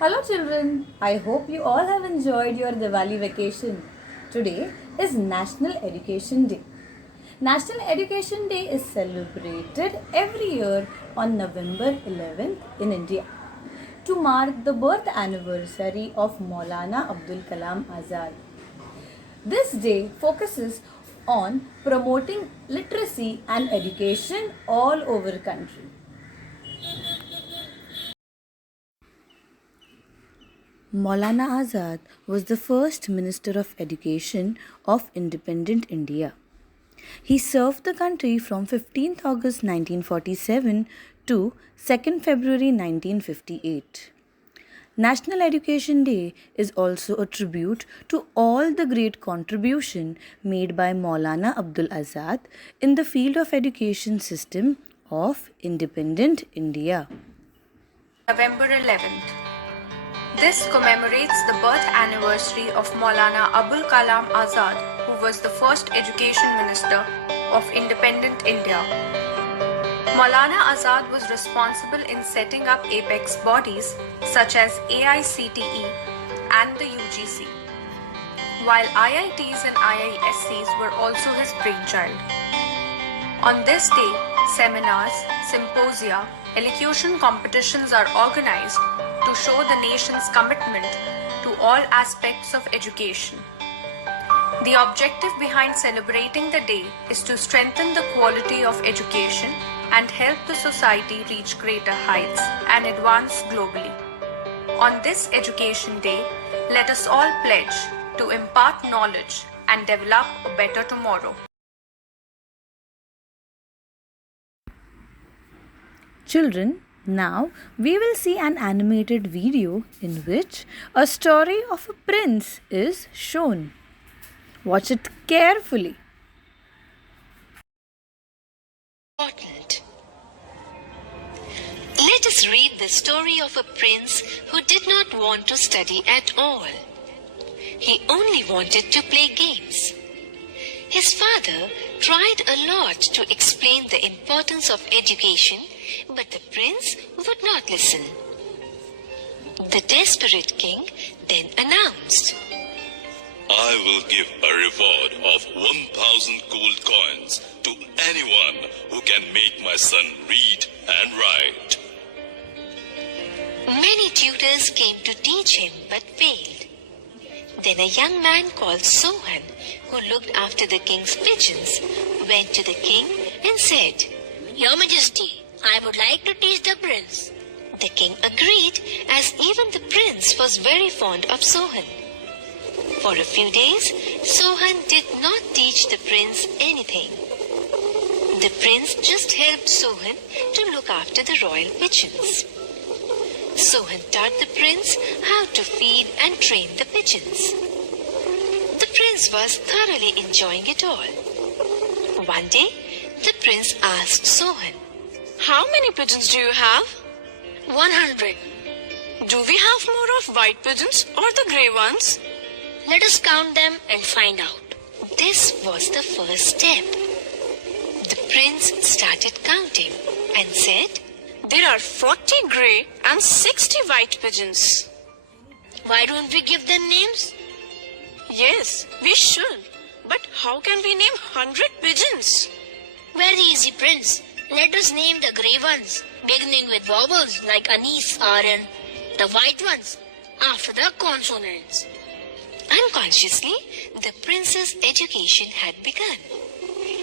Hello children, I hope you all have enjoyed your Diwali vacation. Today is National Education Day. National Education Day is celebrated every year on November 11th in India to mark the birth anniversary of Maulana Abdul Kalam Azad. This day focuses on promoting literacy and education all over the country. Maulana Azad was the first Minister of Education of independent India. He served the country from 15th August 1947 to 2nd February 1958. National Education Day is also a tribute to all the great contribution made by Maulana Abdul Azad in the field of education system of independent India. November 11th. This commemorates the birth anniversary of Maulana Abdul Kalam Azad, who was the first education minister of independent India. Maulana Azad was responsible in setting up apex bodies such as AICTE and the UGC, while IITs and IISCs were also his brainchild. On this day, seminars, symposia, elocution competitions are organized to show the nation's commitment to all aspects of education. The objective behind celebrating the day is to strengthen the quality of education and help the society reach greater heights and advance globally. On this Education Day, let us all pledge to impart knowledge and develop a better tomorrow. Children, now we will see an animated video in which a story of a prince is shown. Watch it carefully. Important. Let us read the story of a prince who did not want to study at all. He only wanted to play games. His father tried a lot to explain the importance of education, but the prince would not listen. The desperate king then announced, I will give a reward of 1,000 gold coins to anyone who can make my son read and write. Many tutors came to teach him but failed. Then a young man called Sohan, who looked after the king's pigeons, went to the king and said, Your Majesty, I would like to teach the prince. The king agreed, as even the prince was very fond of Sohan. For a few days, Sohan did not teach the prince anything. The prince just helped Sohan to look after the royal pigeons. Sohan taught the prince how to feed and train the pigeons. The prince was thoroughly enjoying it all. One day, the prince asked Sohan, How many pigeons do you have? 100. Do we have more of white pigeons or the grey ones? Let us count them and find out. This was the first step. The prince started counting and said, There are 40 grey and 60 white pigeons. Why don't we give them names? Yes, we should. But how can we name 100 pigeons? Very easy, Prince. Let us name the grey ones, beginning with vowels like anise, and the white ones after the consonants. Unconsciously, the prince's education had begun.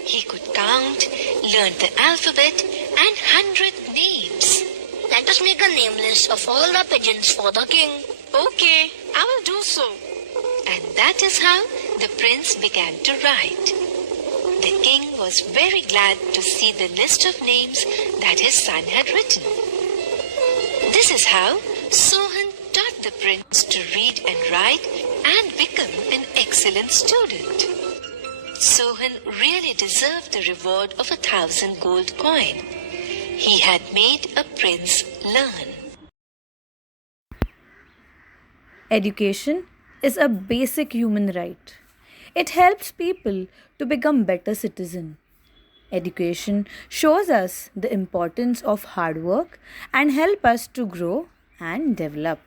He could count, learned the alphabet, and 100 names. Let us make a name list of all the pigeons for the king. Okay, I will do so. And that is how the prince began to write. The king was very glad to see the list of names that his son had written. This is how Sohan taught the prince to read and write and become an excellent student. Sohan really deserved the reward of 1,000 gold coin. He had made a prince learn. Education is a basic human right. It helps people to become better citizens. Education shows us the importance of hard work and help us to grow and develop.